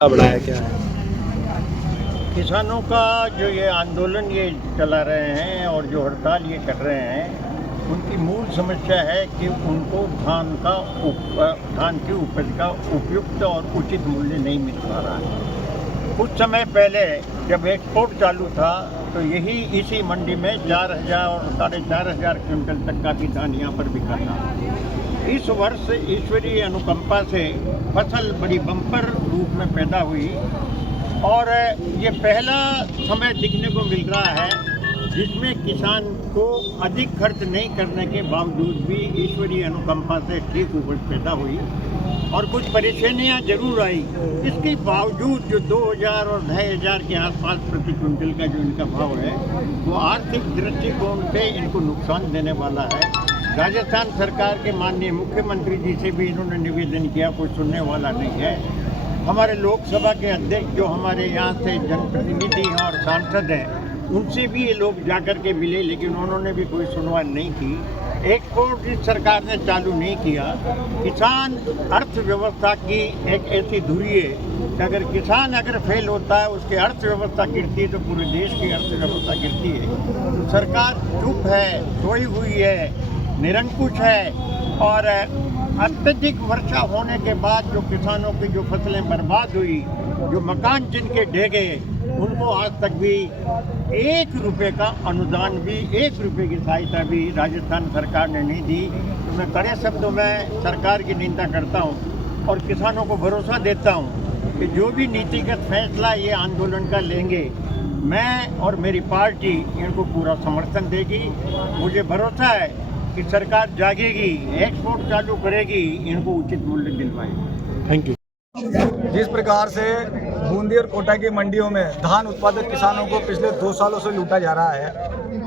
बढ़ाया क्या है? किसानों का जो ये आंदोलन ये चला रहे हैं और जो हड़ताल ये कर रहे हैं, उनकी मूल समस्या है कि उनको धान की उपज का उपयुक्त और उचित मूल्य नहीं मिल पा रहा है। कुछ समय पहले जब एक्सपोर्ट चालू था तो यही इसी मंडी में 4,000 और 4,500 क्विंटल तक का भी धान यहाँ पर बिका था। इस वर्ष ईश्वरीय अनुकंपा से फसल बड़ी बम्पर रूप में पैदा हुई और ये पहला समय दिखने को मिल रहा है जिसमें किसान को अधिक खर्च नहीं करने के बावजूद भी ईश्वरीय अनुकंपा से ठीक उपज पैदा हुई और कुछ परेशानियां जरूर आई। इसके बावजूद जो 2,000 और 2,500 के आसपास प्रति क्विंटल का जो इनका भाव है वो आर्थिक दृष्टिकोण से इनको नुकसान देने वाला है। राजस्थान सरकार के माननीय मुख्यमंत्री जी से भी इन्होंने निवेदन किया, कोई सुनने वाला नहीं है। हमारे लोकसभा के अध्यक्ष जो हमारे यहाँ से जनप्रतिनिधि हैं और सांसद हैं, उनसे भी ये लोग जाकर के मिले, लेकिन उन्होंने भी कोई सुनवाई नहीं की। एक्सपोर्ट इस सरकार ने चालू नहीं किया। किसान अर्थव्यवस्था की एक ऐसी धुरी है कि अगर किसान फेल होता है, उसकी अर्थव्यवस्था गिरती है तो पूरे देश की अर्थव्यवस्था गिरती है। तो सरकार चुप है, सोई हुई है, निरंकुश है और अत्यधिक वर्षा होने के बाद जो किसानों की जो फसलें बर्बाद हुई, जो मकान जिनके ढह गए, उनको आज तक भी 1 रुपये का अनुदान भी, 1 रुपये की सहायता भी राजस्थान सरकार ने नहीं दी। तो मैं कड़े शब्दों में सरकार की निंदा करता हूँ और किसानों को भरोसा देता हूँ कि जो भी नीतिगत फैसला ये आंदोलन का लेंगे, मैं और मेरी पार्टी इनको पूरा समर्थन देगी। मुझे भरोसा है कि सरकार जागेगी, एक्सपोर्ट चालू करेगी, इनको उचित मूल्य दिलवाएगी। Thank you. जिस प्रकार से बूंदी और कोटा की मंडियों में धान उत्पादक किसानों को पिछले 2 सालों से लूटा जा रहा है,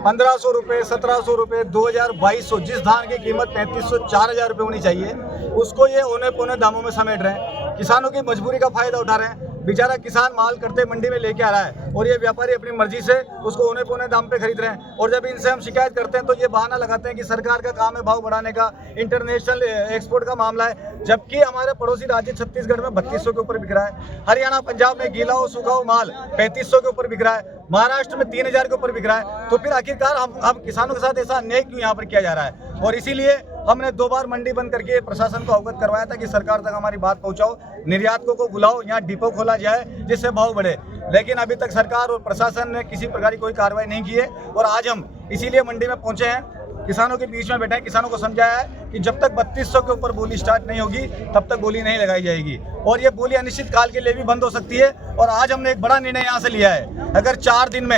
1,500 रुपये, 1,700 रुपये, 2,000, 2,200, जिस धान की कीमत 3,500, 4,000 रुपये होनी चाहिए, उसको ये औने पौने दामों में समेट रहे हैं। किसानों की मजबूरी का फायदा उठा रहे हैं। बेचारा किसान माल करते मंडी में लेके आ रहा है और ये व्यापारी अपनी मर्जी से उसको औने पौने दाम पे खरीद रहे हैं। और जब इनसे हम शिकायत करते हैं तो ये बहाना लगाते हैं कि सरकार का काम है भाव बढ़ाने का, इंटरनेशनल एक्सपोर्ट का मामला है, जबकि हमारे पड़ोसी राज्य छत्तीसगढ़ में 3,200 के ऊपर बिक रहा है। हरियाणा, पंजाब में गीला और सूखा हुआ माल 3,500 के ऊपर बिक रहा है। महाराष्ट्र में 3,000 के ऊपर बिक रहा है। तो फिर आखिरकार हम किसानों के साथ ऐसा अन्याय क्यों यहाँ पर किया जा रहा है? और इसीलिए हमने 2 बार मंडी बंद करके प्रशासन को अवगत करवाया था कि सरकार तक हमारी बात पहुंचाओ, निर्यातकों को बुलाओ, यहाँ डिपो खोला जाए जिससे भाव बढ़े। लेकिन अभी तक सरकार और प्रशासन ने किसी प्रकार की कोई कार्रवाई नहीं की है और आज हम इसीलिए मंडी में पहुंचे हैं, किसानों के बीच में बैठे हैं, किसानों को समझाया है कि जब तक 3,200 के ऊपर बोली स्टार्ट नहीं होगी तब तक बोली नहीं लगाई जाएगी और ये बोली अनिश्चित काल के लिए भी बंद हो सकती है। और आज हमने एक बड़ा निर्णय यहाँ से लिया है, अगर 4 दिन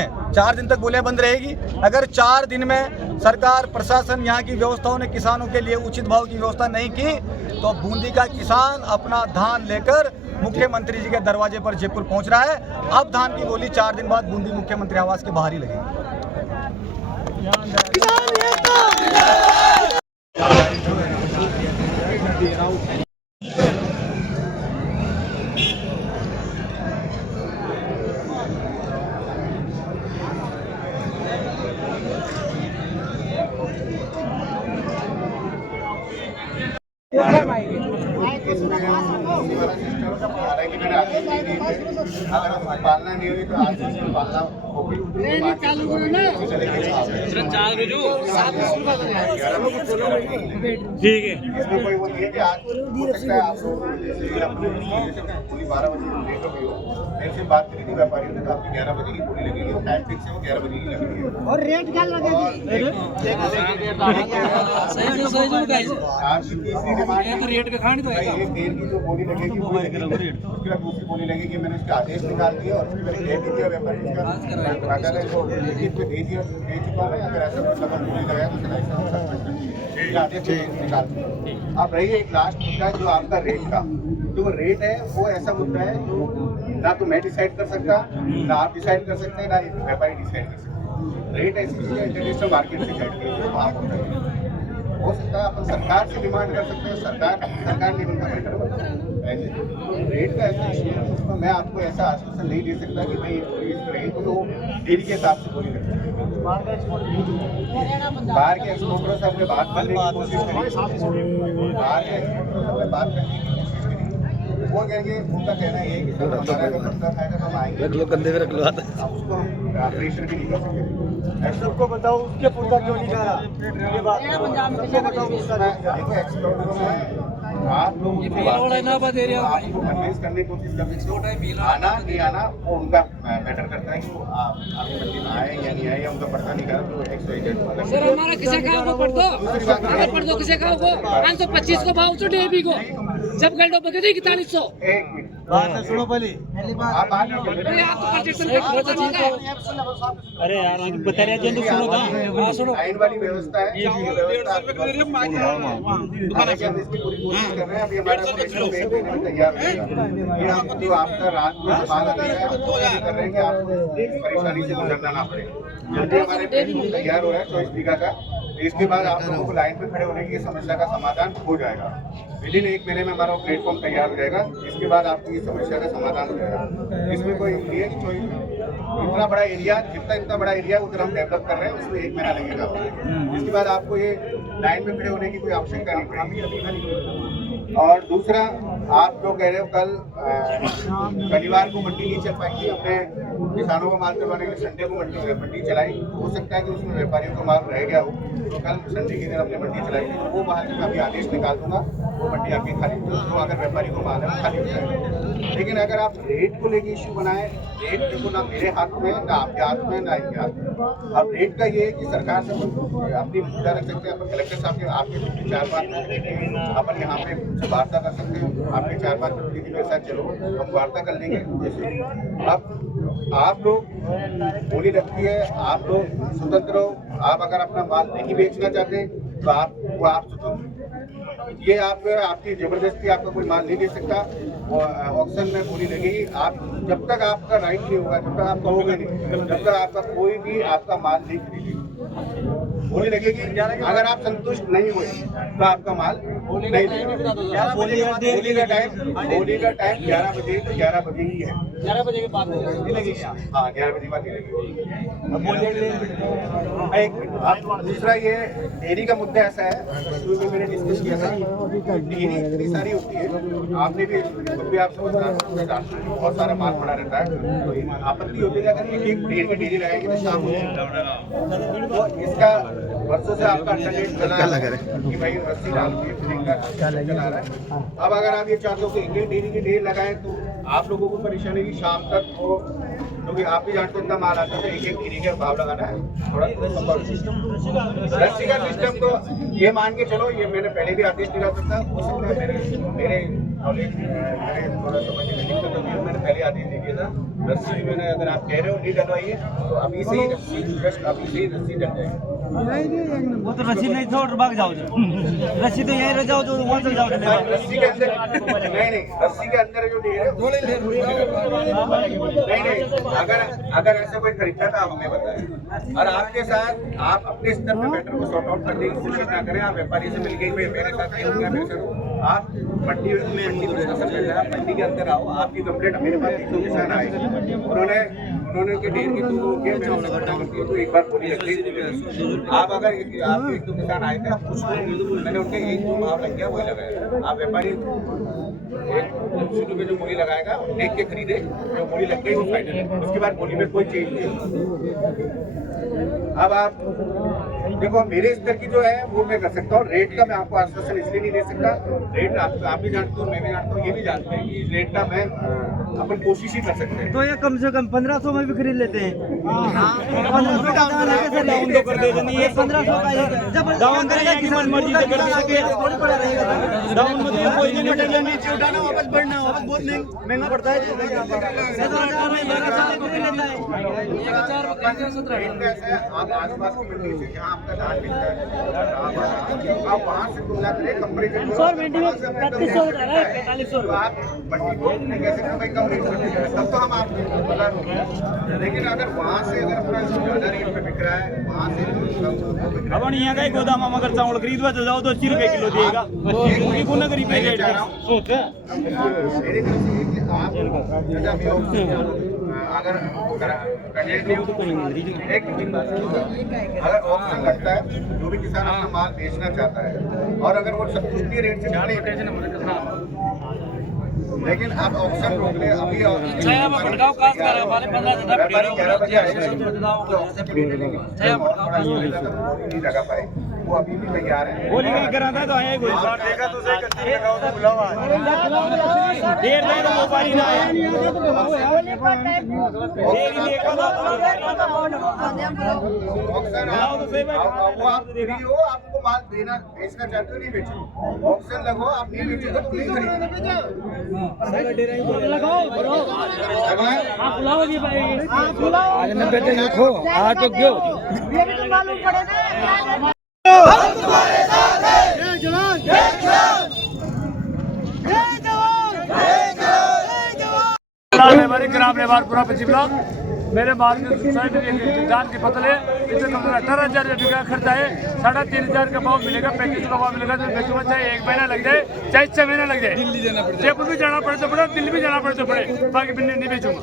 तक बोलियां बंद रहेगी, अगर 4 दिन में सरकार, प्रशासन, यहाँ की व्यवस्थाओं ने किसानों के लिए उचित भाव की व्यवस्था नहीं की तो बूंदी का किसान अपना धान लेकर मुख्यमंत्री जी के दरवाजे पर जयपुर पहुँच रहा है। अब धान की बोली 4 दिन बाद बूंदी मुख्यमंत्री आवास के बाहर ही लगेगी। पालना नहीं हुई तो आज से पालना होगी। ठीक है। इसमें कोई वो नहीं है कि आज हो सकता है आप 12 बजे लेट हो गई हो, ऐसे बात करी थी व्यापारी ने, तो आपकी 11 बजे की बोली लगेगी और टाइम फिक्स है, वो 11 बजे की लगेगी। और रेट क्या लगेगी? रेट का खाने तो एक देर की जो बोली लगेगी वो लगेगी, उसके बाद दूसरी बोली लगेगी। मैंने उसका आदेश निकाल दिया और उसकी मैंने कह भी दिया व्यापारी दे चुका हूँ। अगर ऐसा बोली लगाया तो आदेश निकाल दिया। अब रही एक लास्ट मुद्दा जो आपका रेट का, जो रेट है वो ऐसा मुद्दा है जो ना तो मैं डिसाइड कर सकता, ना आप डिसाइड कर सकते हैं, ना व्यापारी डिसाइड कर सकते। रेट ऐसी चीज़ है इंटरनेशनल मार्केट से सेट किया हो सकता है, अपन सरकार से डिमांड कर सकते हैं, सरकार लेवल का मैटर है। रेट का ऐसा इशू है, उसमें मैं आपको ऐसा आश्वासन नहीं दे सकता कि भाई इस रेट को डेली के हिसाब से बोली रखते हैं। बाहर के एक्सपोर्टरों से हमने बात करने की कोशिश करी, बाहर के एक्सपोर्टरों से हमने बात करने की कोशिश करी, वो कहेंगे, उनका कहना ये है कि सर हमारा अगर बंदा खाएगा तो हम आएंगे, रख लो कंधे पे रख लो हाथ। अब उसको हम प्रेशर भी नहीं कर सकते। सबको बताओ उसके पुर्जा क्यों नहीं खा रहा ये बात सबको बताओ उसका देखो एक्सपर्ट में आप लोग आपको कन्विंस करने की कोशिश करते हो, आना नहीं आना वो उनका मैटर करता है कि वो आपकी मंडी में आए या नहीं आए, या उनका पता नहीं करा तो सर हमारा किसे खाओ को पढ़ दो, अगर पढ़ दो किसे खाओ को 525 को भाव तो डेबी को जब गल्डो बगे थे 4100। एक मिनट बात सुनो पहले आप आज अरे आप तो परचेशन का अरे यार बता रहे हैं सुनो सुनो लाइन वाली व्यवस्था है, ये व्यवस्था हालांकि हम इसकी पूरी कोशिश कर रहे हैं। अभी हमारा ऑपरेशन एक महीने में तैयार हो जाएगा। ये हम जो आपका रात में मांग कर रहे हैं, हम कोशिश कर रहे हैं कि आपको इस परेशानी से गुजरना ना पड़े। जल्दी हमारे तैयार हो रहा है 24 बीघा का, इसके बाद आप लोगों को लाइन पे खड़े होने की समस्या का समाधान हो जाएगा। विदिन 1 महीने में हमारा प्लेटफॉर्म तैयार हो जाएगा, इसके बाद आपकी समस्या का समाधान हो जाएगा। इसमें कोई नहीं है कि इतना बड़ा एरिया, जितना बड़ा एरिया उधर हम डेवलप कर रहे हैं, उसमें 1 महीना लगेगा। इसके बाद आपको ये लाइन में खड़े होने की कोई आवश्यकता नहीं पड़ेगी। और दूसरा, आप जो कह रहे हो कल शनिवार को मंडी नहीं चल पाएगी, हमने किसानों को माल करवाने के लिए संडे को मंडी चलाई। हो सकता है कि उसमें व्यापारियों को माल रह गया हो, तो कल संडे के दिन हमने मंडी चलाई थी। वो माल मैं अभी आदेश निकाल दूंगा, वो मंडी आपकी खाली, तो अगर व्यापारी को माल है वो खाली हो जाएगा। लेकिन अगर आप रेट को लेके इश्यू बनाए, रेट देखो ना मेरे हाथ में, ना आपके हाथ में, ना इनके हाथ में। अब रेट का ये है कि सरकार से अपनी मुद्दा रख सकते हैं, अपन कलेक्टर साहब के आपके 4 बात अपन यहाँ पे वार्ता कर सकते हैं। आपके 4 बात दीदी मेरे साथ चलो, हम वार्ता कर लेंगे। जैसे अब आप लोग बोली रखती है, आप लोग स्वतंत्र हो। आप अगर अपना माल नहीं बेचना चाहते तो आप स्वतंत्र, ये आपकी जबरदस्ती आपका कोई माल नहीं दे सकता। ऑक्शन में बोली लगेगी, आप जब तक आपका राइट नहीं होगा, जब तक आप कहोगे नहीं, जब तक आपका कोई भी आपका माल नहीं खरीदेगी। बोली लगेगी, अगर आप संतुष्ट नहीं हुए तो आपका माल नहीं लगेगा। बोली का टाइम 11 बजे तो 11 बजे ही है। 11 बजे के बाद लगेगी। हाँ 11 बजे बाद लगेगी। दूसरा ये डेयरी का मुद्दा ऐसा है, क्योंकि मैंने डिस्कस किया था, डेयरी इतनी सारी होती है, आपने भी खुद भी आप समझदार बहुत सारा माल पड़ा रहता है, तो आपत्ति होती है अगर एक डेयरी लगाएंगे तो शाम हो जाएगी। तो इसका वर्षों से आपका अल्टरनेट चला है कि भाई रस्सी डालती है, चला रहा है। अब अगर आप ये चाहते हो कि एक डेयरी की ढेर लगाएं तो आप लोगों को परेशानी की शाम तक हो, क्योंकि आप भी जानते हो इतना माल आता है, एक डेयरी का भाव लगाना है थोड़ा रस्सी का सिस्टम। तो ये मान के चलो, ये मैंने पहले भी आदेश दिया था, हो सकता है मेरे नॉलेज मेरे थोड़ा समझ में दिक्कत होती है, मैंने पहले आदेश दे दिया था। रस्सी भी मैंने, अगर आप कह रहे हो नहीं डलवाइए तो अभी से ही रस्सी डल जाएगी। वो तो रस्सी नहीं छोड़ भाग जाओ, रस्सी तो यहीं रह जाओ, जो वहाँ चल जाओ। रस्सी के अंदर नहीं, रस्सी के अंदर जो डेयर है नहीं, अगर ऐसा कोई खरीदता था आप हमें बताएं। और आपके साथ आप अपने स्तर पे मैटर को सॉर्ट आउट करने की कोशिश ना करें। आप व्यापारी से मिल गई, मेरे साथ नहीं हो गया, मेरे साथ आप मंडी के अंदर आओ, आपकी कंप्लेंट मेरे पास 100 किसान आए, उन्होंने के डेढ़ की तो एक बार बोली लग गई। आप अगर आप 1-2 किसान आए थे, आप कुछ मैंने उनके एक जो भाव लग गया वही लगाया। आप व्यापारी शुरू में जो बोली लगाएगा देख के खरीदे, जो बोली लग गई वो फायदे है, उसके बाद बोली में कोई चेंज नहीं। अब आप देखो, मेरे स्तर की जो है वो मैं कर सकता हूँ। रेट का मैं आपको आश्वासन इसलिए नहीं दे सकता, रेट आप भी जानते हो, मैं भी जानता हूँ, ये भी जानते हैं कि रेट का मैं अपन कोशिश ही कर सकते हैं। तो ये कम से कम 1500 में भी खरीद लेते हैं। 1500 का दाम है सर, डाउन तो कर दे, ये 1500 का जब डाउन करेगा किसान मर्जी से कर सके, थोड़ी पड़ा रहेगा डाउन में। कोई नहीं मटेरियल नीचे उठाना, वापस बढ़ना, वापस बहुत महंगा पड़ता है। 7000 में 1200 को लेता है, 1000 आप आसपास की मंडी से जहाँ आपका धान मिलता है, आप वहाँ से तुलना करें, कंपेरिजन करो। सर मंडी में 3500 बता रहा है, 4500। तो आप मंडी को नहीं कह सकते भाई कम रेट पर बिक रहा है, तब तो हम आपको बता रहे हैं। लेकिन अगर वहाँ से अगर अपना ज़्यादा रेट पे बिक रहा है, वहाँ से अब यहाँ का ही गोदाम हम अगर चावल खरीदवा तो जाओ तो 80 रुपए किलो देगा, को ना करीब मेरी तरफ से ये कि आप जैसे अभी अगर ऑप्शन लगता है, जो भी किसान अपना माल बेचना चाहता है और अगर वो संतुष्टि रेट से लेकिन आप ऑप्शन रोक ले अभी भड़काओ खास कर हमारे 15 व्यापारी 11 बजे आएंगे तो ऑप्शन भी ले लेंगे नहीं लगा पाए वो अभी भी तैयार है गोली नहीं कराता तो आए कोई बात देखा तो उसे करते लगाओ तो बुलावा देर नहीं तो व्यापारी ना आए देर देखो ना ऑप्शन वो आप फ्री हो आपको माल देना बेचना चाहते हो नहीं बेचो ऑप्शन लगो आप नहीं बेचो तो नहीं खरीदो लगाओ आप बुलाओ जी भाई आप बुलाओ आज 90 दिन रखो आज तो क्यों ये भी तो मालूम पड़ेगा हमारी ग्राम लेबार पूरा 25 लाख मेरे माल की सोसाइटी जान की फसल है इसमें कम से कम 18,000 रुपये का खर्चा है 3,500 का भाव मिलेगा 35 का भाव मिलेगा तो बेचूंगा चाहे 1 महीना लग जाए चाहे 6 महीना लग जाए जयपुर भी जाना पड़े तो पड़े दिल्ली भी जाना पड़े तो पड़े बाकी नहीं बेचूंगा।